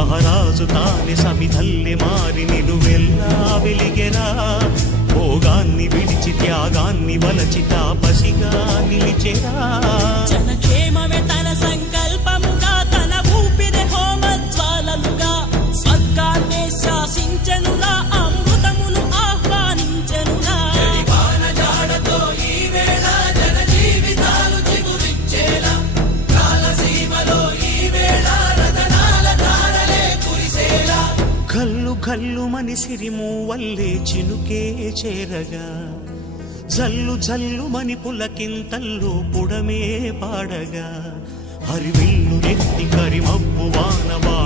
మహారాజు తానే సమిధల్లె మారి నిలువెల్లా వెలిగెరా. భోగాన్ని విడిచి త్యాగాన్ని వలచి తాపసిగా నిలిచెరా. జనక్షేమమే తన సంకల్పముగా, తన ఊపిరి హోమజ్వాలలుగా, స్వర్గాన్నే శాసించెనురా, అమృతమును ఆహ్వానించెనురా. కల్లు కల్లు మని సిరిమూవల్లే చినుకే చేరగా, జల్లు జల్లు మని పులకింతల్లు పుడమే పాడగా, హరివిల్లు ఎత్తి కరిమబ్బు వానవా